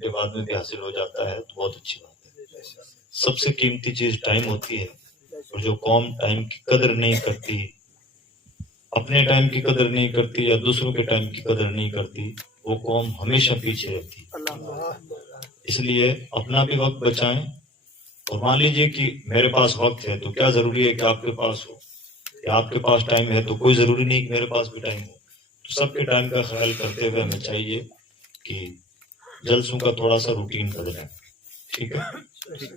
جب آدمی بھی حاصل ہو جاتا ہے تو بہت اچھی بات ہے. سب سے قیمتی چیز ٹائم ہوتی ہے، اور جو قوم ٹائم کی قدر نہیں کرتی، اپنے ٹائم کی قدر نہیں کرتی یا دوسروں کے ٹائم کی قدر نہیں کرتی، وہ قوم ہمیشہ پیچھے رہتی. اس لیے اپنا بھی وقت بچائیں. اور مان لیجیے کہ میرے پاس وقت ہے تو کیا ضروری ہے کہ آپ کے پاس ہو، یا آپ کے پاس ٹائم ہے تو کوئی ضروری نہیں کہ میرے پاس بھی ٹائم ہو. تو سب کے ٹائم کا خیال کرتے ہوئے ہمیں چاہیے کہ جلسوں کا تھوڑا سا روٹین بدلیں. ٹھیک ہے،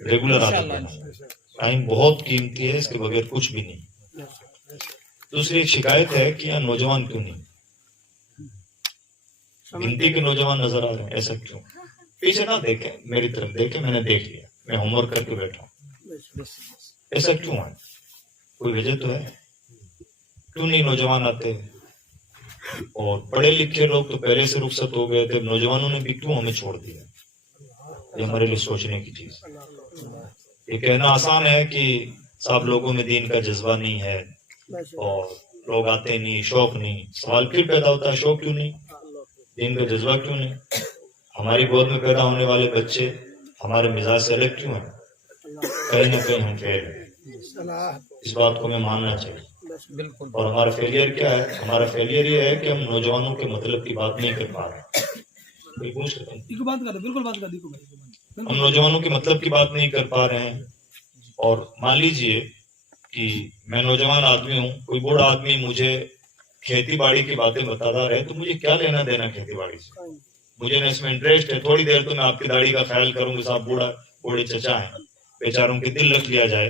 ریگولر عادت بنائیں. ٹائم بہت قیمتی ہے، اس کے بغیر کچھ بھی نہیں. دوسری ایک شکایت ہے کہ یہاں نوجوان کیوں نہیں، گنتی کے نوجوان نظر آ رہے ہیں. ایسا کیوں؟ پیچھے نہ دیکھیں، میری طرف دیکھیں، میں نے دیکھ لیا، میں ہوم ورک کر کے بیٹھا ہوں. ایسا کیوں ہے؟ کوئی وجہ تو ہے. کیوں نہیں نوجوان آتے؟ اور پڑھے لکھے لوگ تو پہلے سے رخصت ہو گئے تھے، نوجوانوں نے بھی کیوں ہمیں چھوڑ دیا؟ یہ ہمارے لیے سوچنے کی چیز. یہ کہنا آسان ہے کہ صاحب لوگوں میں دین کا جذبہ نہیں ہے اور لوگ آتے نہیں، شوق نہیں. سوال پھر پیدا ہوتا ہے، شوق کیوں نہیں، دین کا جذبہ کیوں نہیں؟ ہماری گود میں پیدا ہونے والے بچے ہمارے مزاج سے الگ کیوں ہیں؟ کہیں نہ کہیں ہم فیل ہیں. اس بات کو ہمیں ماننا چاہیے. اور ہمارا فیلئر کیا ہے؟ ہمارا فیلئر یہ ہے کہ ہم نوجوانوں کے مطلب کی بات نہیں کر پا رہے. ہم نوجوانوں کے مطلب کی بات نہیں کر پا رہے ہیں. اور مان لیجئے کہ میں نوجوان آدمی ہوں، کوئی بوڑھا آدمی مجھے کھیتی باڑی کی باتیں بتاتا رہے تو مجھے کیا لینا دینا کھیتی باڑی سے؟ مجھے نہ اس میں انٹرسٹ ہے. تھوڑی دیر تو میں آپ کی داڑھی کا خیال کروں گا، صاحب بوڑھے چچا ہیں، بیچاروں کے دل رکھ لیا جائے،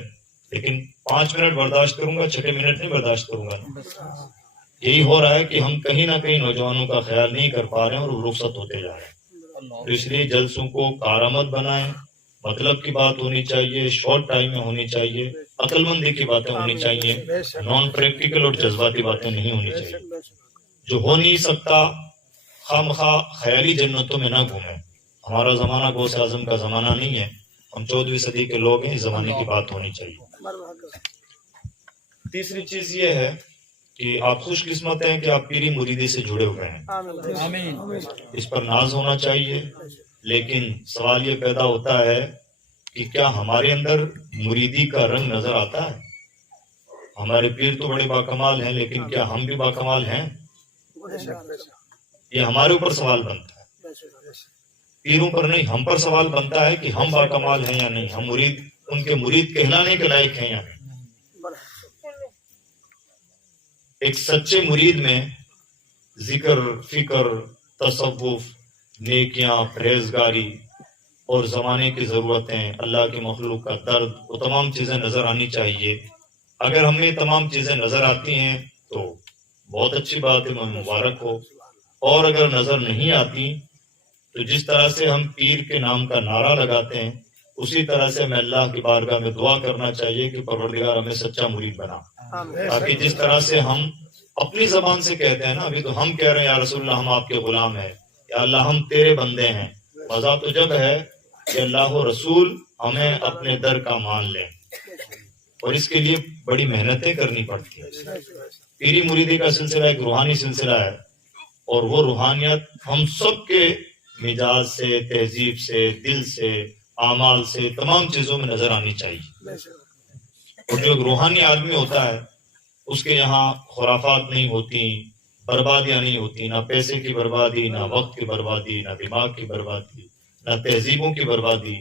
لیکن 5 منٹ برداشت کروں گا، 6 منٹ نہیں برداشت کروں گا. یہی ہو رہا ہے کہ ہم کہیں نہ کہیں نوجوانوں کا خیال نہیں کر پا رہے ہیں اور وہ رخصت ہوتے جا رہے ہیں. تو اس لیے جلسوں کو کارآمد بنائیں. مطلب کی بات ہونی چاہیے، شارٹ ٹائم میں ہونی چاہیے، عقل مندی کی باتیں ہونی چاہیے، نان پریکٹیکل اور جذباتی باتیں نہیں ہونی چاہیے. جو ہو نہیں سکتا خواہ مخواہ خیالی جنتوں میں نہ گھومیں. ہمارا زمانہ غوث اعظم کا زمانہ نہیں ہے، ہم 14ویں صدی کے لوگ ہیں. اس زمانے کی بات ہونی چاہیے. تیسری چیز یہ ہے کہ آپ خوش قسمت ہیں کہ آپ پیری مریدی سے جڑے ہوئے ہیں. اس پر ناز ہونا چاہیے. لیکن سوال یہ پیدا ہوتا ہے کہ کیا ہمارے اندر مریدی کا رنگ نظر آتا ہے؟ ہمارے پیر تو بڑے باکمال ہیں، لیکن کیا ہم بھی باکمال ہیں؟ یہ ہمارے اوپر سوال بنتا ہے، پیروں پر نہیں. ہم پر سوال بنتا ہے کہ ہم باکمال ہیں یا نہیں، ہم ان کے مرید کہلانے کے لائق ہیں یا نہیں. ایک سچے مرید میں ذکر، فکر، تصوف، نیکیاں، پرہیزگاری اور زمانے کی ضرورتیں، اللہ کی مخلوق کا درد، وہ تمام چیزیں نظر آنی چاہیے. اگر ہمیں تمام چیزیں نظر آتی ہیں تو بہت اچھی بات ہے، مبارک ہو. اور اگر نظر نہیں آتی تو جس طرح سے ہم پیر کے نام کا نعرہ لگاتے ہیں، اسی طرح سے ہمیں اللہ کی بارگاہ میں دعا کرنا چاہیے کہ پروردگار ہمیں سچا مرید بنا. تاکہ جس طرح سے ہم اپنی زبان سے کہتے ہیں نا، ابھی تو ہم کہہ رہے ہیں یا رسول اللہ ہم آپ کے غلام ہیں، یا اللہ ہم تیرے بندے ہیں. مزہ تو جب ہے کہ اللہ و رسول ہمیں اپنے در کا مان لیں، اور اس کے لیے بڑی محنتیں کرنی پڑتی ہیں. پیری مریدی کا سلسلہ ایک روحانی سلسلہ ہے، اور وہ روحانیت ہم سب کے مزاج سے، تہذیب سے، دل سے، اعمال سے، تمام چیزوں میں نظر آنی چاہیے. اور جو ایک روحانی آدمی ہوتا ہے اس کے یہاں خرافات نہیں ہوتی، بربادیاں نہیں ہوتی، نہ پیسے کی بربادی، نہ وقت کی بربادی، نہ دماغ کی بربادی، نہ تہذیبوں کی بربادی،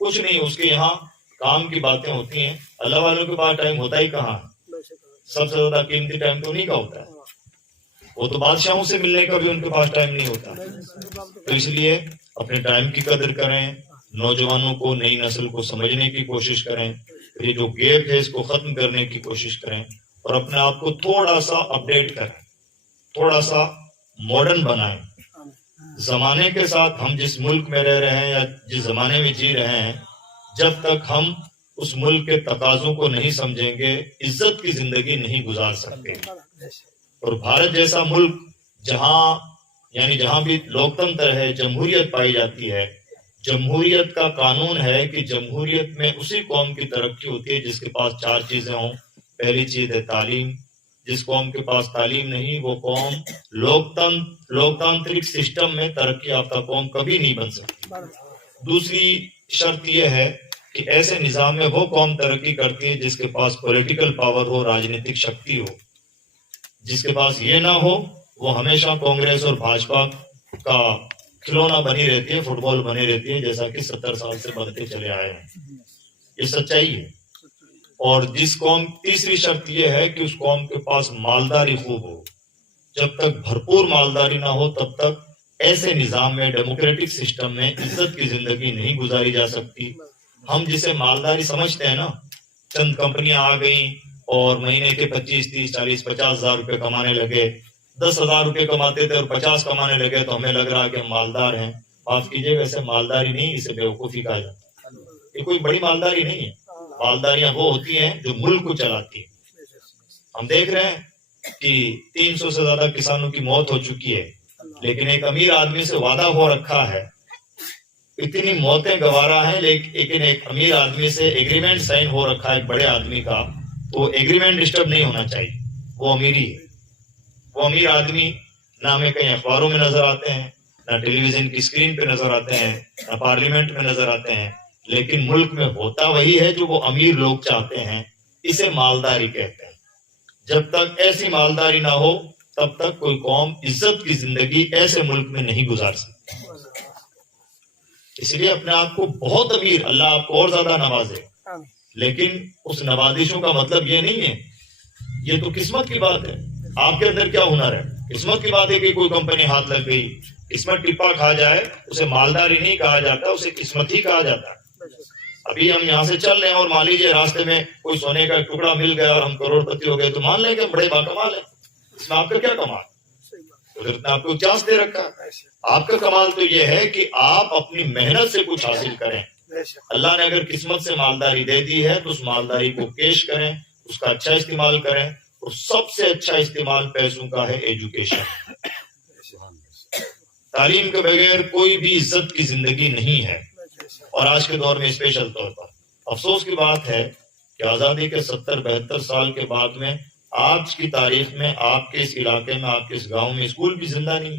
کچھ نہیں. اس کے یہاں کام کی باتیں ہوتی ہیں. اللہ والوں کے پاس ٹائم ہوتا ہی کہاں؟ سب سے زیادہ قیمتی ٹائم تو نہیں کا ہوتا ہے. وہ تو بادشاہوں سے ملنے کا بھی ان کے پاس ٹائم نہیں ہوتا. تو اس لیے اپنے ٹائم کی قدر کریں، نوجوانوں کو، نئی نسل کو سمجھنے کی کوشش کریں. یہ جو گیپ ہے اس کو ختم کرنے کی کوشش کریں، اور اپنے آپ کو تھوڑا سا اپڈیٹ کریں، تھوڑا سا ماڈرن بنائیں. زمانے کے ساتھ ہم جس ملک میں رہ رہے ہیں یا جس زمانے میں جی رہے ہیں، جب تک ہم اس ملک کے تقاضوں کو نہیں سمجھیں گے، عزت کی زندگی نہیں گزار سکتے. اور بھارت جیسا ملک جہاں بھی لوکتنتر ہے، جمہوریت پائی جاتی ہے، جمہوریت کا قانون ہے کہ جمہوریت میں اسی قوم کی ترقی ہوتی ہے جس کے پاس 4 چیزیں ہوں. پہلی چیز ہے تعلیم، جس قوم کے پاس تعلیم نہیں وہ قوم لوکتانترک سسٹم میں ترقی یافتہ قوم کبھی نہیں بن سکتی. دوسری شرط یہ ہے کہ ایسے نظام میں وہ قوم ترقی کرتی ہے جس کے پاس پولیٹیکل پاور ہو, راجنیتک شکتی ہو. جس کے پاس یہ نہ ہو وہ ہمیشہ کانگریس اور بھاجپا کا کھلونا بنی رہتی ہے, فٹ بال بنی رہتی ہے, جیسا کہ 70 سال سے بنتے چلے آئے ہیں. یہ سچائی ہے. اور تیسری شرط یہ ہے کہ اس قوم کے پاس مالداری خوب ہو. جب تک بھرپور مالداری نہ ہو تب تک ایسے نظام میں, ڈیموکریٹک سسٹم میں عزت کی زندگی نہیں گزاری جا سکتی. ہم جسے مالداری سمجھتے ہیں نا, چند کمپنیاں آ گئیں اور مہینے کے 25, 30, 40, 50 ہزار روپے کمانے لگے, 10,000 روپے کماتے تھے اور 50 کمانے لگے تو ہمیں لگ رہا کہ ہم مالدار ہیں. معاف کیجیے, ویسے مالداری نہیں, اسے بیوقوفی کہا جاتا ہے. یہ کوئی بڑی مالداری نہیں ہے. مالداریاں وہ ہوتی ہیں جو ملک کو چلاتی ہیں. ہم دیکھ رہے ہیں کہ 300 سے زیادہ کسانوں کی موت ہو چکی ہے, لیکن ایک امیر آدمی سے وعدہ ہو رکھا ہے, اتنی موتیں گوارا ہیں, لیکن ایک امیر آدمی سے ایگریمنٹ سائن ہو رکھا ہے ایک بڑے آدمی کا, تو ایگریمنٹ ڈسٹرب نہیں ہونا چاہیے. وہ امیری ہے. وہ امیر آدمی نہ ہمیں کہیں اخباروں میں نظر آتے ہیں, نہ ٹیلی ویژن کی اسکرین پہ نظر آتے ہیں, نہ پارلیمنٹ میں نظر آتے ہیں, لیکن ملک میں ہوتا وہی ہے جو وہ امیر لوگ چاہتے ہیں. اسے مالداری کہتے ہیں. جب تک ایسی مالداری نہ ہو تب تک کوئی قوم عزت کی زندگی ایسے ملک میں نہیں گزار سکتی. اس لیے اپنے آپ کو بہت امیر, اللہ آپ کو اور زیادہ نوازے, لیکن اس نوازشوں کا مطلب یہ نہیں ہے, یہ تو قسمت کی بات ہے. آپ کے اندر کیا ہنر ہے, قسمت کی بات ہے کہ کوئی کمپنی ہاتھ لگ گئی, قسمت ٹپا کھا جائے, اسے مالداری نہیں کہا جاتا, اسے قسمت ہی کہا جاتا ہے. ابھی ہم یہاں سے چل رہے ہیں اور مان لیجیے راستے میں کوئی سونے کا ٹکڑا مل گیا اور ہم کروڑ پتی ہو گئے, تو مان لیں کہ بڑے باکمال ہیں. اس میں آپ کا کیا کمال, قدرت نے آپ کو چانس دے رکھا. آپ کا کمال تو یہ ہے کہ آپ اپنی محنت سے کچھ حاصل کریں. اللہ نے اگر قسمت سے مالداری دے دی ہے تو اس مالداری کو پیش کریں, اس کا اچھا استعمال کریں. اور سب سے اچھا استعمال پیسوں کا ہے ایجوکیشن. تعلیم کے بغیر کوئی بھی عزت کی زندگی نہیں ہے. اور آج کے دور میں اسپیشل طور پر افسوس کی بات ہے کہ آزادی کے 70-72 سال کے بعد میں آج کی تاریخ میں آپ کے اس علاقے میں, آپ کے اس گاؤں میں اسکول بھی زندہ نہیں.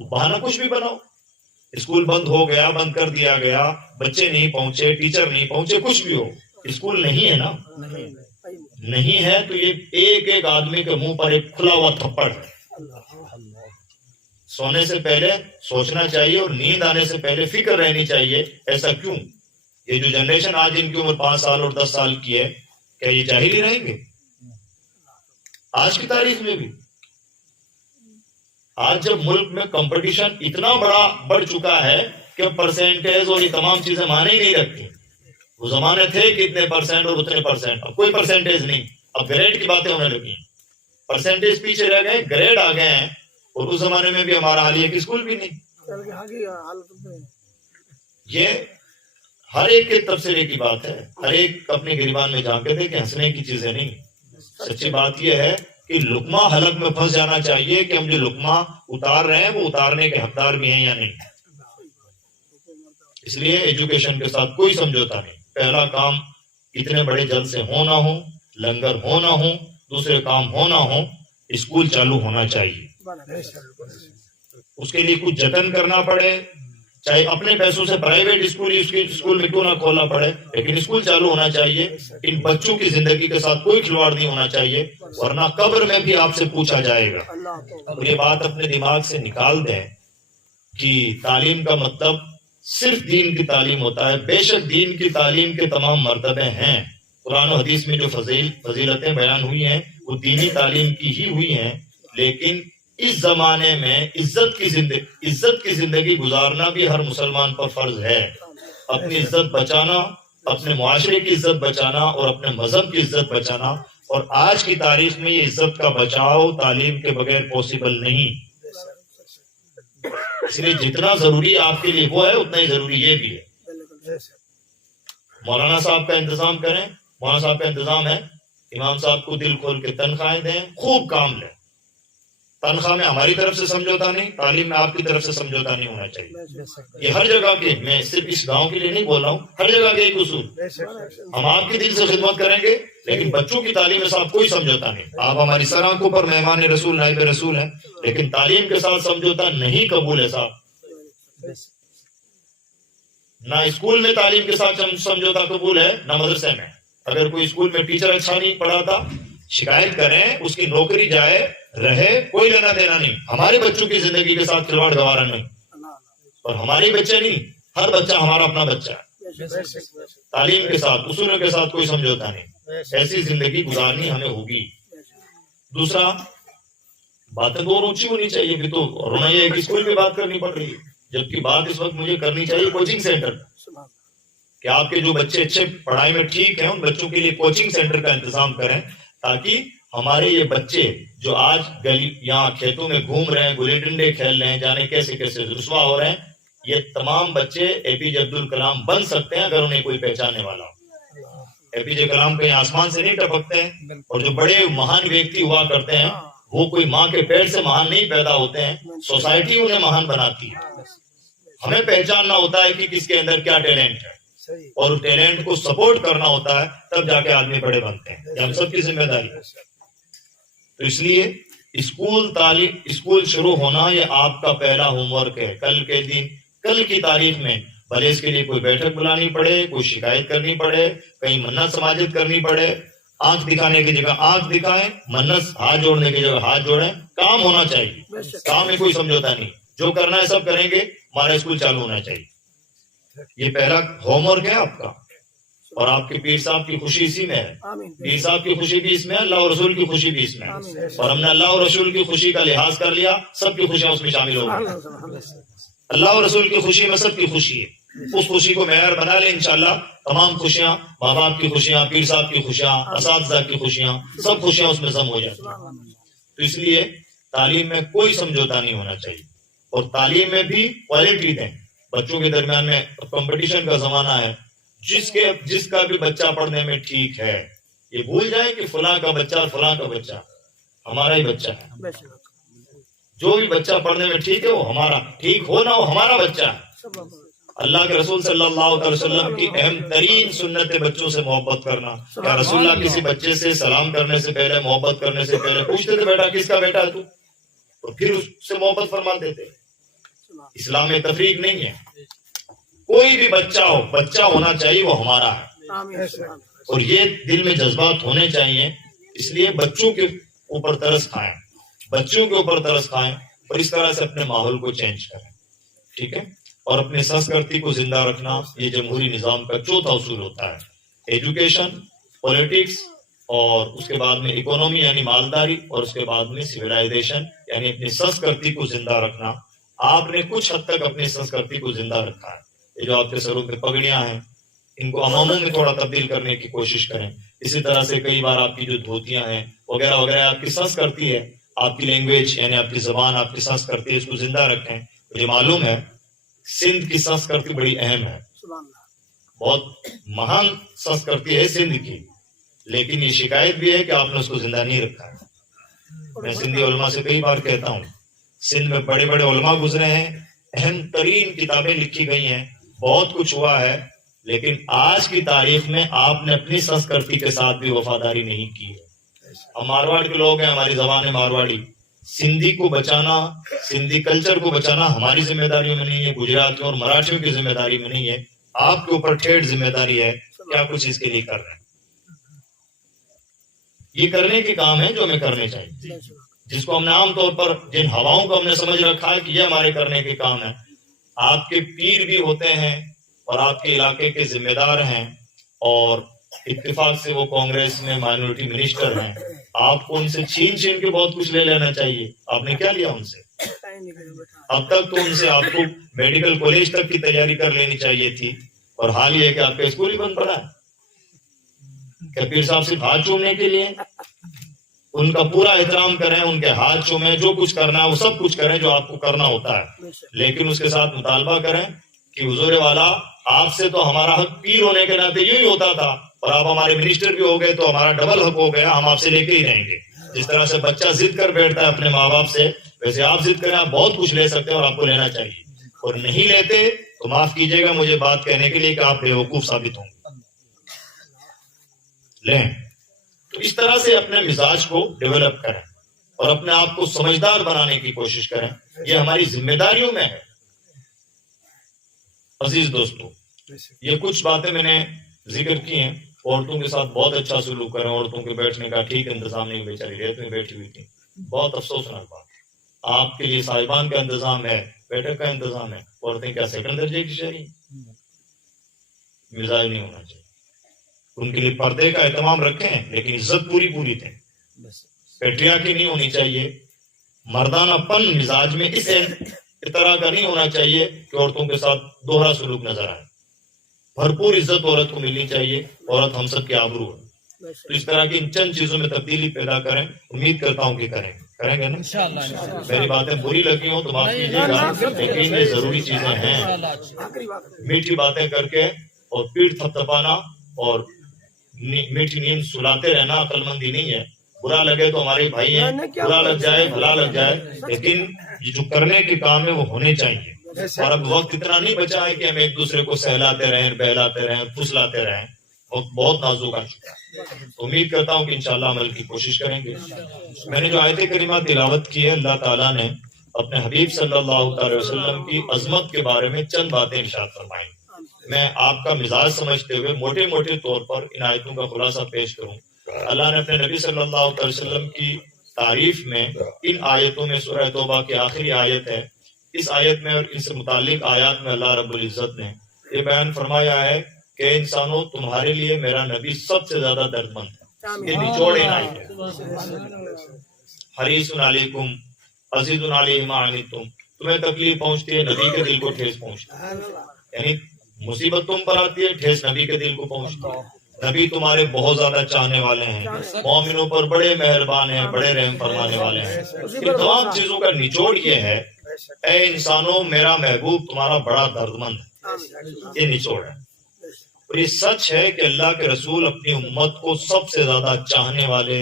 بہانہ کچھ بھی بناؤ, اسکول بند ہو گیا, بند کر دیا گیا, بچے نہیں پہنچے, ٹیچر نہیں پہنچے, کچھ بھی ہو, اسکول نہیں ہے نا. نہیں ہے تو یہ ایک ایک آدمی کے منہ پر ایک کھلا ہوا تھپڑ ہے. سونے سے پہلے سوچنا چاہیے اور نیند آنے سے پہلے فکر رہنی چاہیے. ایسا کیوں؟ یہ جو جنریشن آج ان کی عمر 5 سال اور 10 سال کی ہے, کیا یہ جاہل ہی رہیں گے آج کی تاریخ میں بھی؟ آج جب ملک میں کمپٹیشن اتنا بڑا بڑھ چکا ہے کہ پرسنٹیج اور یہ تمام چیزیں مانے ہی نہیں رکھتی. وہ زمانے تھے کہ اتنے پرسنٹ اور اتنے پرسنٹ, اب کوئی پرسنٹیج نہیں, اب گریڈ کی باتیں ہونے لگی. پرسنٹیج پیچھے رہ گئے, گریڈ آ گئے ہیں. اور اس زمانے میں بھی ہمارا حال یہ کہ اسکول بھی نہیں. یہ ہر ایک کے تبصرے کی بات ہے, ہر ایک اپنے گریبان میں جھانکے دے کہ ہنسنے کی چیزیں نہیں. سچی بات یہ ہے کہ لقمہ حلق میں پھنس جانا چاہیے کہ ہم جو لقمہ اتار رہے ہیں وہ اتارنے کے حقدار بھی ہیں یا نہیں. اس لیے ایجوکیشن کے ساتھ کوئی سمجھوتا نہیں. پہلا کام اتنے بڑے جلسے ہو نہ ہو, لنگر ہو نہ ہو, دوسرے کام ہو نہ ہو, اسکول چالو ہونا چاہیے. اس کے لیے کچھ جتن کرنا پڑے, چاہے اپنے پیسوں سے پرائیویٹ اسکول میں کیوں نہ کھولنا پڑے, لیکن اسکول چالو ہونا چاہیے. ان بچوں کی زندگی کے ساتھ کوئی کھلواڑ نہیں ہونا چاہیے, ورنہ قبر میں بھی آپ سے پوچھا جائے گا. اور یہ بات اپنے دماغ سے نکال دیں کہ تعلیم کا مطلب صرف دین کی تعلیم ہوتا ہے. بے شک دین کی تعلیم کے تمام مرتبے ہیں. قرآن و حدیث میں جو فضیلتیں بیان ہوئی ہیں وہ دینی تعلیم کی ہی ہوئی ہیں, لیکن اس زمانے میں عزت کی زندگی گزارنا بھی ہر مسلمان پر فرض ہے. اپنی عزت بچانا, اپنے معاشرے کی عزت بچانا اور اپنے مذہب کی عزت بچانا. اور آج کی تاریخ میں یہ عزت کا بچاؤ تعلیم کے بغیر پاسبل نہیں. اس لیے جتنا ضروری آپ کے لیے وہ ہے اتنا ہی ضروری یہ بھی ہے. مولانا صاحب کا انتظام کریں, مولانا صاحب کا انتظام ہے, امام صاحب کو دل کھول کے تنخواہیں دیں, خوب کام لیں, تنخواہ میں ہماری طرف سے سمجھوتا نہیں، تعلیم میں آپ کی طرف سے سمجھوتا نہیں ہونا چاہیے. یہ ہر جگہ کے، میں صرف اس گاؤں کے لیے نہیں بول رہا ہوں، ہر جگہ کے ایک اصول. ہم آپ کی دل سے خدمت کریں گے لیکن بچوں کی تعلیم کے ساتھ کوئی سمجھوتا نہیں. آپ ہماری سر آنکھوں پر مہمان رسول نائب رسول ہیں لیکن تعلیم کے ساتھ سمجھوتا نہیں قبول ہے صاحب. نہ اسکول میں تعلیم کے ساتھ سمجھوتا قبول ہے نہ مدرسے میں. اگر کوئی اسکول میں ٹیچر اچھا نہیں پڑھاتا شکایت کریں، اس کی نوکری جائے رہے، کوئی لینا دینا نہیں. ہمارے بچوں کی زندگی کے ساتھ کھلواڑ گوارا نہیں، اور ہمارے بچے نہیں، ہر بچہ ہمارا اپنا بچہ ہے. تعلیم کے ساتھ اصولوں کے ساتھ کوئی سمجھوتا نہیں. ایسی زندگی گزارنی ہمیں ہوگی. دوسرا، باتیں تو اور اونچی ہونی چاہیے. پھر تو رونا یہ ہے کہ اسکول کی بات کرنی پڑ رہی ہے، جبکہ بات اس وقت مجھے کرنی چاہیے کوچنگ سینٹر کہ آپ کے جو بچے اچھے پڑھائی میں ٹھیک ہیں ان بچوں کے لیے کوچنگ سینٹر کا انتظام کریں، تاکہ ہمارے یہ بچے جو آج گلی یہاں کھیتوں میں گھوم رہے ہیں، گلی ڈنڈے کھیل رہے ہیں، جانے کیسے کیسے رسوا ہو رہے ہیں، یہ تمام بچے اے پی جے عبد الکلام بن سکتے ہیں اگر انہیں کوئی پہچاننے والا ہو. اے پی جے کلام کہیں آسمان سے نہیں ٹپکتے ہیں، اور جو بڑے مہان ویکتی ہوا کرتے ہیں وہ کوئی ماں کے پیٹ سے مہان نہیں پیدا ہوتے ہیں، سوسائٹی انہیں مہان بناتی ہے. ہمیں پہچاننا ہوتا ہے کہ کس کے اندر کیا ٹیلنٹ ہے اور ٹیلنٹ کو سپورٹ کرنا ہوتا ہے، تب جا کے آدمی بڑے بنتے ہیں. یہ ہم سب کی ذمہ داری ہے. تو اس لیے اسکول شروع ہونا یہ آپ کا پہلا ہوم ورک ہے. کل کے دن، کل کی تاریخ میں بھلے اس کے لیے کوئی بیٹھک بلانی پڑے، کوئی شکایت کرنی پڑے، کہیں منت سماجت کرنی پڑے، آنکھ دکھانے کی جگہ آنکھ دکھائیں، منت ہاتھ جوڑنے کی جگہ ہاتھ جوڑیں. کام ہونا چاہیے، کام میں کوئی سمجھوتا نہیں. جو کرنا ہے سب کریں گے، ہمارا اسکول چالو ہونا چاہیے. یہ پہلا ہوم ورک ہے آپ کا. اور آپ کے پیر صاحب کی خوشی اسی میں ہے. پیر صاحب کی خوشی بھی اس میں ہے، اللہ اور رسول کی خوشی بھی اس میں ہے. اور ہم نے اللہ اور رسول کی خوشی کا لحاظ کر لیا، سب کی خوشیاں اس میں شامل ہو گئی. اللہ اور رسول کی خوشی میں سب کی خوشی ہے. اس خوشی کو معیار بنا لیں انشاءاللہ. تمام خوشیاں، ماں باپ کی خوشیاں، پیر صاحب کی خوشیاں، اساتذہ کی خوشیاں، سب خوشیاں اس میں ضم ہو جاتی ہیں. تو اس لیے تعلیم میں کوئی سمجھوتا نہیں ہونا چاہیے. اور تعلیم میں بھی کوالٹی دیں. بچوں کے درمیان میں کمپٹیشن کا زمانہ ہے. جس کا بھی بچہ پڑھنے میں ٹھیک ہے، یہ بھول جائے کہ فلاں کا بچہ اور فلاں کا بچہ ہمارا ہی بچہ ہے. جو بھی بچہ پڑھنے میں ٹھیک ہے وہ ہمارا، ٹھیک ہو نہ وہ ہمارا بچہ ہے. اللہ کے رسول صلی اللہ علیہ وسلم کی اہم ترین سنت ہے بچوں سے محبت کرنا. کیا رسول اللہ کسی بچے سے سلام کرنے سے پہلے، محبت کرنے سے پہلے پوچھتے تھے بیٹا کس کا بیٹا ہے تو؟ اور پھر اس سے محبت فرما دیتے. اسلام میں تفریق نہیں ہے. کوئی بھی بچہ ہو، بچہ ہونا چاہیے وہ ہمارا ہے. اور یہ دل میں جذبات ہونے چاہیے. اس لیے بچوں کے اوپر ترس کھائیں، بچوں کے اوپر ترس کھائیں، اور اس طرح سے اپنے ماحول کو چینج کریں. ٹھیک ہے. اور اپنے سنسکرتی کو زندہ رکھنا یہ جمہوری نظام کا چوتھا اصول ہوتا ہے. ایجوکیشن، پولیٹکس، اور اس کے بعد میں اکانومی یعنی مالداری، اور اس کے بعد میں سویلائزیشن یعنی اپنی سنسکرتی کو زندہ رکھنا. آپ نے کچھ حد تک اپنی سنسکرتی کو زندہ رکھا ہے. یہ جو آپ کے سروں پہ پگڑیاں ہیں ان کو عواموں میں تھوڑا تبدیل کرنے کی کوشش کریں. اسی طرح سے کئی بار آپ کی جو دھوتیاں ہیں وغیرہ وغیرہ آپ کی سنسکرتی ہے، آپ کی لینگویج یعنی آپ کی زبان، آپ کی سنسکرتی ہے، اس کو زندہ رکھیں. مجھے معلوم ہے سندھ کی سنسکرتی بڑی اہم ہے، بہت مہان سنسکرتی ہے سندھ کی، لیکن یہ شکایت بھی ہے کہ آپ نے اس کو زندہ نہیں رکھا ہے. میں سندھی علماء سے کئی بار کہتا ہوں، سندھ میں بڑے بڑے علماء گزرے ہیں، اہم ترین کتابیں لکھی گئی ہیں، بہت کچھ ہوا ہے، لیکن آج کی تاریخ میں آپ نے اپنی سنسکرتی کے ساتھ بھی وفاداری نہیں کی ہے. ہم مارواڑ کے لوگ ہیں، ہماری زبان ہے مارواڑی. سندھی کو بچانا، سندھی کلچر کو بچانا ہماری ذمہ داریوں میں نہیں ہے، گجراتیوں اور مراٹھیوں کی ذمہ داری میں نہیں ہے. آپ کے اوپر ٹھیٹ ذمہ داری ہے. کیا کچھ اس کے لیے کر رہے ہیں؟ یہ کرنے کے کام ہے جو ہمیں کرنے چاہیے، جس کو ہم نے عام طور پر جن ہواؤں کو ہم نے سمجھ رکھا ہے کہ یہ ہمارے کرنے کے کام ہے. آپ کے پیر بھی ہوتے ہیں اور آپ کے علاقے کے ذمہ دار ہیں، اور اتفاق سے وہ کانگریس میں مائنورٹی منسٹر ہیں. آپ کو ان سے چھین کے بہت کچھ لے لینا چاہیے. آپ نے کیا لیا ان سے؟ اب تک تو ان سے آپ کو میڈیکل کالج تک کی تیاری کر لینی چاہیے تھی، اور حال یہ ہے کہ آپ کا اسکول ہی بند پڑا ہے. کیا پیر صاحب صرف ہاتھ چومنے کے لیے؟ ان کا پورا احترام کریں، ان کے ہاتھ چومیں، جو کچھ کرنا ہے وہ سب کچھ کریں جو آپ کو کرنا ہوتا ہے، لیکن اس کے ساتھ مطالبہ کریں کہ حضور والا آپ سے تو ہمارا حق پیر ہونے کے ناطے یوں ہی ہوتا تھا، اور آپ ہمارے منسٹر بھی ہو گئے تو ہمارا ڈبل حق ہو گیا، ہم آپ سے لے کے ہی رہیں گے. جس طرح سے بچہ ضد کر بیٹھتا ہے اپنے ماں باپ سے، ویسے آپ ضد کریں، آپ بہت کچھ لے سکتے ہیں اور آپ کو لینا چاہیے، اور نہیں لیتے تو معاف کیجیے گا مجھے بات کہنے کے لیے کہ آپ بیوقوف ثابت ہوں گے۔ لیں تو اس طرح سے اپنے مزاج کو ڈیولپ کریں اور اپنے آپ کو سمجھدار بنانے کی کوشش کریں، یہ ہماری ذمہ داریوں میں ہے۔ عزیز دوستو، یہ کچھ باتیں میں نے ذکر کی ہیں۔ عورتوں کے ساتھ بہت اچھا سلوک کریں، عورتوں کے بیٹھنے کا ٹھیک انتظام نہیں، بیچاری ریت میں بیٹھی ہوئی تھی، بہت افسوسناک بات۔ آپ کے لیے صاحبان کا انتظام ہے، بیٹھک کا انتظام ہے، عورتیں کیا سیکنڈ درجے کی شہری؟ مزاج نہیں ہونا چاہیے۔ ان کے لیے پردے کا اہتمام رکھیں لیکن عزت پوری پوری تھے، پیٹریارکی نہیں ہونی چاہیے، مردانہ پن مزاج میں اس طرح کا نہیں ہونا چاہیے کہ عورتوں کے ساتھ دوہرا سلوک نظر آئے۔ بھرپور عزت عورت کو ملنی چاہیے، عورت ہم سب کی آبرو ہے۔ تو اس طرح کی ان چند چیزوں میں تبدیلی پیدا کریں، امید کرتا ہوں کہ کریں گے نا؟ میری باتیں بری لگی ہوں تو معاف کیجیے گا، لیکن یہ ضروری چیزیں ہیں۔ میٹھی باتیں کر کے اور پیٹھ تھپتھپانا اور میٹھی نیند سلاتے رہنا عقل مندی نہیں ہے۔ برا لگے تو ہمارے بھائی ہیں، برا لگ جائے بھلا لگ جائے، لیکن یہ جو کرنے کے کام ہے وہ ہونے چاہیے۔ اور اب وقت اتنا نہیں بچا ہے کہ ہم ایک دوسرے کو سہلاتے رہیں، بہلاتے رہیں، پھسلاتے رہیں، بہت نازک آ چکا ہے۔ امید کرتا ہوں کہ انشاءاللہ عمل کی کوشش کریں گے۔ میں نے جو آیت کریمہ تلاوت کی ہے، اللہ تعالیٰ نے اپنے حبیب صلی اللہ علیہ وسلم کی عظمت کے بارے میں چند باتیں ارشاد فرمائیں۔ میں آپ کا مزاج سمجھتے ہوئے موٹے موٹے طور پر ان آیتوں کا خلاصہ پیش کروں۔ اللہ نے اپنے نبی صلی اللہ علیہ وسلم کی تعریف میں ان آیتوں میں سورہ توبہ کی آخری آیت ہے، اس آیت میں اور ان سے متعلق آیات میں اللہ رب العزت نے یہ بیان فرمایا ہے کہ انسانوں تمہارے لیے میرا نبی سب سے زیادہ درد مند ہے۔ یہ نچوڑ آیت ہے۔ حریص علیکم عزیز علیہ ما عنتم، تمہیں تکلیف پہنچتی ہے، نبی کے دل کو ٹھیس پہنچتی ہے، یعنی مصیبت تم پر آتی ہے، ٹھیس نبی کے دل کو پہنچتی ہے۔ نبی تمہارے بہت زیادہ چاہنے والے ہیں، مومنوں پر بڑے مہربان ہیں، بڑے رحم فرمانے والے ہیں۔ ان تمام چیزوں کا نچوڑ یہ ہے، اے انسانوں میرا محبوب تمہارا بڑا درد مند ہے، یہ نچوڑ ہے۔ اور یہ سچ ہے کہ اللہ کے رسول اپنی امت کو سب سے زیادہ چاہنے والے،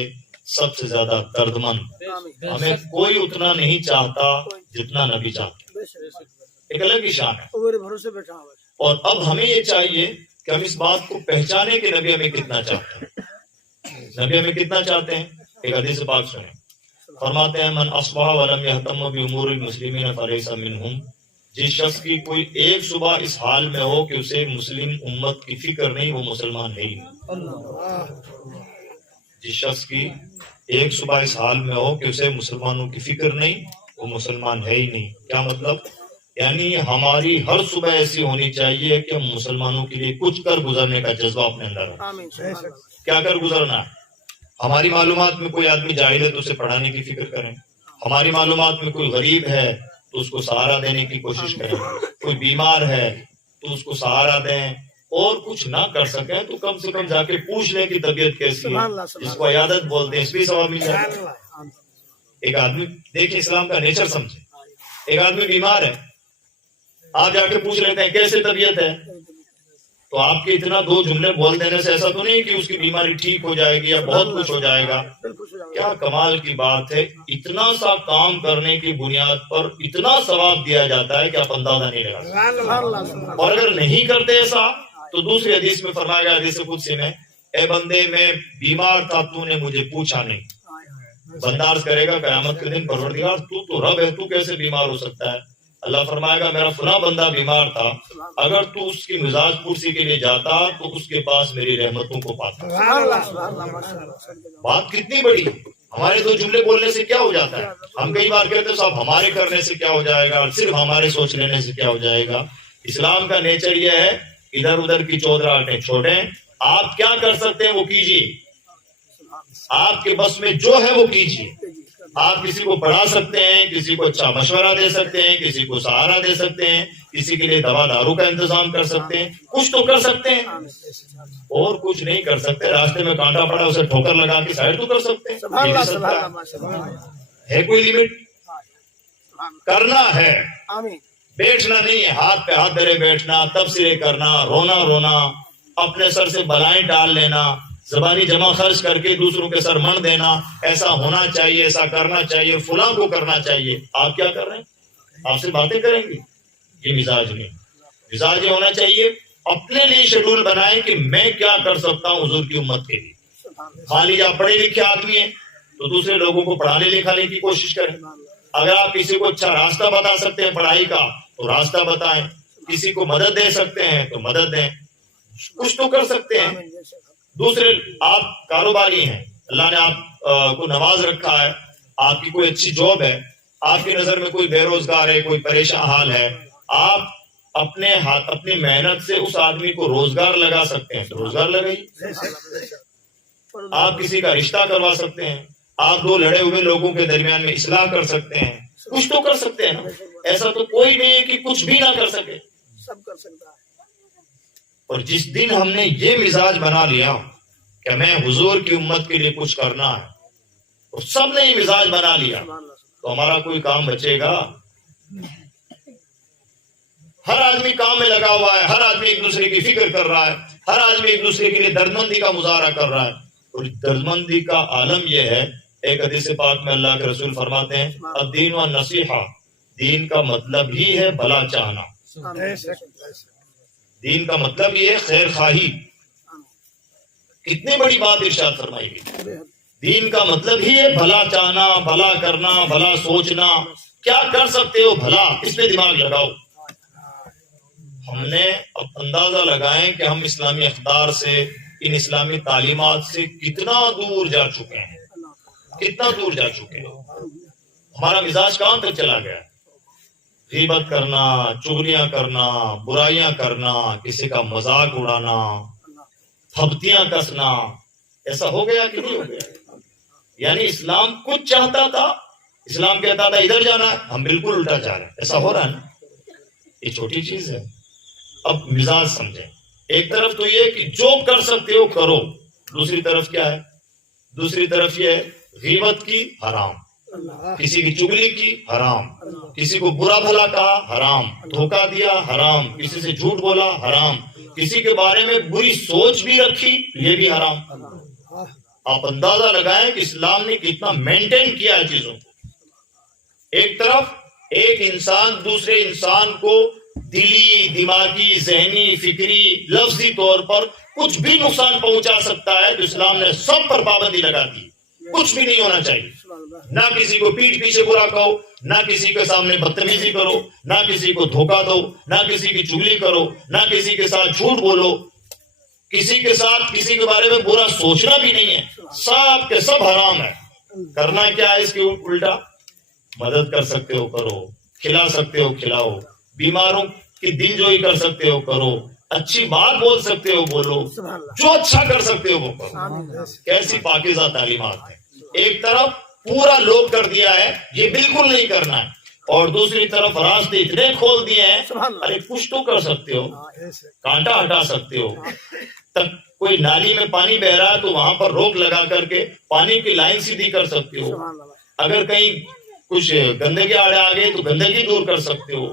سب سے زیادہ درد مند۔ ہمیں کوئی اتنا نہیں چاہتا جتنا نبی چاہتا، ایک الگ ہی شان ہے۔ اور اب ہمیں یہ چاہیے کہ ہم اس بات کو پہچانے کہ نبی ہمیں کتنا چاہتے ہیں، نبی ہمیں کتنا چاہتے ہیں۔ ایک حدیث پاک سنیں، فرماتے ہیں من اصبح ولم یہتم بامور المسلمین فلیس منہم، جس شخص کی کوئی ایک صبح اس حال میں ہو کہ اسے مسلم امت کی فکر نہیں، وہ مسلمان ہے ہی نہیں۔ جس شخص کی ایک صبح اس حال میں ہو کہ اسے مسلمانوں کی فکر نہیں، وہ مسلمان ہے ہی نہیں۔ کیا مطلب؟ یعنی ہماری ہر صبح ایسی ہونی چاہیے کہ ہم مسلمانوں کے لیے کچھ کر گزرنے کا جذبہ اپنے اندر ہو۔ کیا کر گزرنا ہے؟ ہماری معلومات میں کوئی آدمی جاہل ہے تو اسے پڑھانے کی فکر کریں، ہماری معلومات میں کوئی غریب ہے تو اس کو سہارا دینے کی کوشش کریں، کوئی بیمار ہے تو اس کو سہارا دیں، اور کچھ نہ کر سکیں تو کم سے کم جا کے پوچھ لیں کہ طبیعت کیسی ہے، جس کو عیادت بولتے ہیں، اس بھی ثواب مل جائے گا۔ ایک آدمی دیکھیں، اسلام کا نیچر سمجھے، ایک آدمی بیمار ہے، آپ جا کے پوچھ لیتے ہیں کیسے طبیعت ہے، تو آپ کے اتنا دو جملے بول دینے سے ایسا تو نہیں کہ اس کی بیماری ٹھیک ہو جائے گی یا بہت کچھ ہو جائے گا۔ کیا کمال کی بات ہے، اتنا سا کام کرنے کی بنیاد پر اتنا ثواب دیا جاتا ہے کہ آپ اندازہ نہیں لگا سکتے۔ اور اگر نہیں کرتے ایسا تو دوسری حدیث میں فرمایا گیا، حدیث قدسی میں، اے بندے میں بیمار تھا تو نے مجھے پوچھا نہیں۔ بندہ عرض کرے گا قیامت کے دن پروردگار تو رب ہے، تو کیسے بیمار ہو سکتا ہے؟ اللہ فرمائے گا میرا فلاں بندہ بیمار تھا، اگر تو اس کی مزاج پرسی کے لیے جاتا تو اس کے پاس میری رحمتوں کو پاتا۔ بات کتنی بڑی، ہمارے دو جملے بولنے سے کیا ہو جاتا ہے؟ ہم کئی بار کہتے ہیں صاحب ہمارے کرنے سے کیا ہو جائے گا، اور صرف ہمارے سوچ لینے سے کیا ہو جائے گا۔ اسلام کا نیچر یہ ہے، ادھر ادھر کی چودراہٹیں چھوڑیں، آپ کیا کر سکتے ہیں وہ کیجیے، آپ کے بس میں جو ہے وہ کیجیے۔ آپ کسی کو پڑھا سکتے ہیں، کسی کو اچھا مشورہ دے سکتے ہیں، کسی کو سہارا دے سکتے ہیں، کسی کے لیے دوا دارو کا انتظام کر سکتے ہیں، کچھ تو کر سکتے ہیں، اور کچھ نہیں کر سکتے۔ راستے میں کانٹا پڑا اسے ٹھوکر لگا کے سائڈ تو کر سکتے ہیں، ہے کوئی لیمٹ؟ کرنا ہے، بیٹھنا نہیں ہے، ہاتھ پہ ہاتھ دھرے بیٹھنا، تبصرے کرنا، رونا اپنے سر سے بلائیں ڈال لینا، زبانی جمع خرچ کر کے دوسروں کے سر من دینا، ایسا ہونا چاہیے، ایسا کرنا چاہیے، فلاں کو کرنا چاہیے، آپ کیا کر رہے ہیں؟ آپ سے باتیں کریں گے؟ یہ مزاج نہیں. مزاج یہ ہونا چاہیے اپنے لیے شیڈول بنائیں کہ میں کیا کر سکتا ہوں حضور کی امت کے لیے. خالی آپ پڑھے لکھے آدمی ہیں تو دوسرے لوگوں کو پڑھانے لکھانے کی کوشش کریں. اگر آپ کسی کو اچھا راستہ بتا سکتے ہیں پڑھائی کا تو راستہ بتائیں، کسی کو مدد دے سکتے ہیں تو مدد دیں، کچھ تو کر سکتے ہیں. دوسرے آپ کاروباری ہیں، اللہ نے آپ کو نواز رکھا ہے، آپ کی کوئی اچھی جاب ہے، آپ کی نظر میں کوئی بے روزگار ہے، کوئی پریشان حال ہے، آپ اپنی محنت سے اس آدمی کو روزگار لگا سکتے ہیں تو روزگار لگائیے. آپ کسی کا رشتہ کروا سکتے ہیں، آپ دو لڑے ہوئے لوگوں کے درمیان میں اصلاح کر سکتے ہیں، کچھ تو کر سکتے ہیں نا. ایسا تو کوئی نہیں ہے کہ کچھ بھی نہ کر سکے، سب کر سکتا ہے. اور جس دن ہم نے یہ مزاج بنا لیا کہ میں حضور کی امت کے لیے کچھ کرنا ہے، اور سب نے یہ مزاج بنا لیا، تو ہمارا کوئی کام بچے گا؟ ہر آدمی کام میں لگا ہوا ہے، ہر آدمی ایک دوسرے کی فکر کر رہا ہے، ہر آدمی ایک دوسرے کے لیے دردمندی کا مظاہرہ کر رہا ہے. اور دردمندی کا عالم یہ ہے، ایک حدیث پاک میں اللہ کے رسول فرماتے ہیں الدین و نصیحہ، دین کا مطلب ہی ہے بھلا چاہنا، دین کا مطلب یہ ہے خیر خواہی. کتنی بڑی بات ارشاد فرمائی گئی. دین کا مطلب ہی ہے بھلا چاہنا، بھلا کرنا، بھلا سوچنا. کیا کر سکتے ہو بھلا، اس پہ دماغ لگاؤ. ہم نے اب اندازہ لگائیں کہ ہم اسلامی اقدار سے، ان اسلامی تعلیمات سے کتنا دور جا چکے ہیں، کتنا دور جا چکے ہیں. ہمارا مزاج کہاں تک چلا گیا؟ غیبت کرنا، چغلیاں کرنا، برائیاں کرنا، کسی کا مذاق اڑانا، تھپتیاں کسنا. ایسا ہو گیا کہ نہیں ہو گیا؟ یعنی اسلام کچھ چاہتا تھا، اسلام کہتا تھا ادھر جانا ہے، ہم بالکل الٹا جا رہے ہیں. ایسا ہو رہا ہے نا. یہ چھوٹی چیز ہے. اب مزاج سمجھیں. ایک طرف تو یہ کہ جو کر سکتے ہو کرو، دوسری طرف کیا ہے؟ دوسری طرف یہ ہے غیبت کی حرام، کسی کی چگلی کی حرام، کسی کو برا بھلا کہا حرام، دھوکہ دیا حرام، کسی سے جھوٹ بولا حرام، کسی کے بارے میں بری سوچ بھی رکھی یہ بھی حرام. آپ اندازہ لگائیں کہ اسلام نے کتنا مینٹین کیا ہے چیزوں کو. ایک طرف ایک انسان دوسرے انسان کو دلی، دماغی، ذہنی، فکری، لفظی طور پر کچھ بھی نقصان پہنچا سکتا ہے تو اسلام نے سب پر پابندی لگا دی. کچھ بھی نہیں ہونا چاہیے. نہ کسی کو پیٹھ پیچھے برا کہو، نہ کسی کے سامنے بدتمیزی کرو، نہ کسی کو دھوکہ دو، نہ کسی کی چگلی کرو، نہ کسی کے ساتھ جھوٹ بولو، کسی کے ساتھ کسی کے بارے میں برا سوچنا بھی نہیں ہے. سب کے سب حرام ہے. کرنا کیا ہے اس کے الٹا؟ مدد کر سکتے ہو کرو، کھلا سکتے ہو کھلاؤ، بیماروں کی دل جوئی کر سکتے ہو کرو، اچھی بات بول سکتے ہو بولو، جو اچھا کر سکتے ہو وہ کرو. کیسی پاکیزہ تعلیمات ہے. ایک طرف پورا لوگ کر دیا ہے یہ بالکل نہیں کرنا ہے، اور دوسری طرف راستے اتنے کھول دیے ہیں ارے کچھ تو کر سکتے ہو، کانٹا ہٹا سکتے ہو. تک کوئی نالی میں پانی بہ رہا ہے تو وہاں پر روک لگا کر کے پانی کی لائن سیدھی کر سکتے ہو. اگر کہیں کچھ گندگی آڑے آ گئی تو گندگی دور کر سکتے ہو.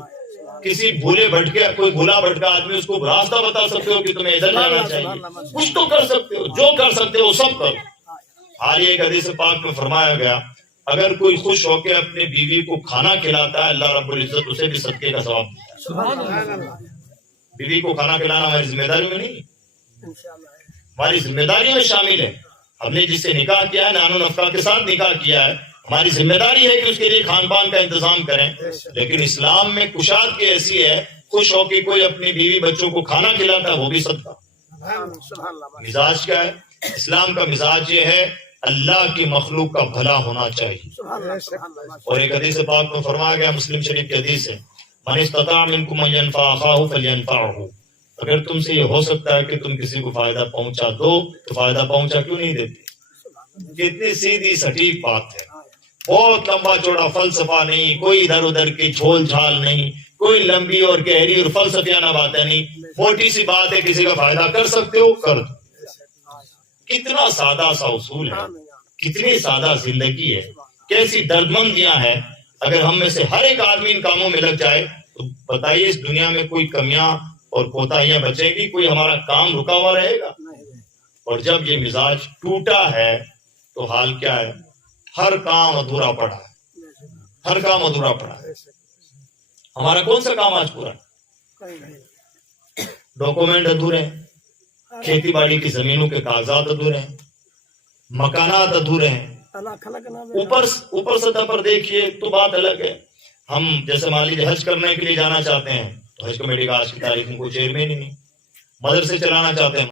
کسی بھولے بھٹکے، کوئی بھولا بھٹکا آدمی اس کو راستہ بتا سکتے ہو کہ تمہیں ادھر جانا چاہیے. کچھ تو کر سکتے ہو، جو کر سکتے ہو سب کرو. حال ایک حدیث پاک میں فرمایا گیا اگر کوئی خوش ہو کے اپنے بیوی کو کھانا کھلاتا ہے اللہ رب العزت اسے بھی صدقے کا ثواب دیتا ہے. بیوی کو کھانا کھلانا ہماری ذمہ داری میں نہیں، ہماری ذمہ داری میں شامل ہے. ہم نے جس سے نکاح کیا ہے، نان و نفقہ کے ساتھ نکاح کیا ہے، ہماری ذمہ داری ہے کہ اس کے لیے کھان پان کا انتظام کریں. لیکن اسلام میں کشادگی ایسی ہے، خوش ہو کے کوئی اپنی بیوی بچوں کو کھانا کھلاتا ہے وہ بھی صدقہ. مزاج کیا ہے؟ اسلام کا مزاج یہ ہے اللہ کی مخلوق کا بھلا ہونا چاہیے. اور ایک حدیث پاک میں فرمایا گیا، مسلم شریف کی حدیث ہے، من استطاع منکم ان ينفع اخاه فلينفعه. اگر تم سے یہ ہو سکتا ہے کہ تم کسی کو فائدہ پہنچا دو تو فائدہ پہنچا کیوں نہیں دیتے؟ کتنی سیدھی سٹیک بات ہے. بہت لمبا چوڑا فلسفہ نہیں، کوئی ادھر ادھر کی جھول جھال نہیں، کوئی لمبی اور گہری اور فلسفیانہ باتیں نہیں. موٹی سی بات ہے، کسی کا فائدہ کر سکتے ہو کر دو. کتنا سادہ سا اصول ہے، کتنی سادہ زندگی ہے، کیسی دردمندیاں ہیں. اگر ہم میں سے ہر ایک آدمی ان کاموں میں لگ جائے تو بتائیے اس دنیا میں کوئی کمیاں اور کوتاہیاں بچیں گی؟ کوئی ہمارا کام رکا ہوا رہے گا؟ اور جب یہ مزاج ٹوٹا ہے تو حال کیا ہے؟ ہر کام ادھورا پڑا ہے، ہر کام ادھورا پڑا ہے۔ ہمارا کون سا کام آج پورا ہے؟ ڈاکومنٹ ادھورے ہیں، کھیتی باڑی کی زمینوں کے کاغذات ادھورے ہیں، مکانات ادھورے ہیں۔ اوپر سطح پر دیکھیے تو بات الگ ہے۔ ہم جیسے مان لیجیے حج کرنے کے لیے جانا چاہتے ہیں تو حج کمیٹی کا آج کی تاریخ میں کوئی چیئرمین ہی نہیں، مدرسے چلانا چاہتے ہیں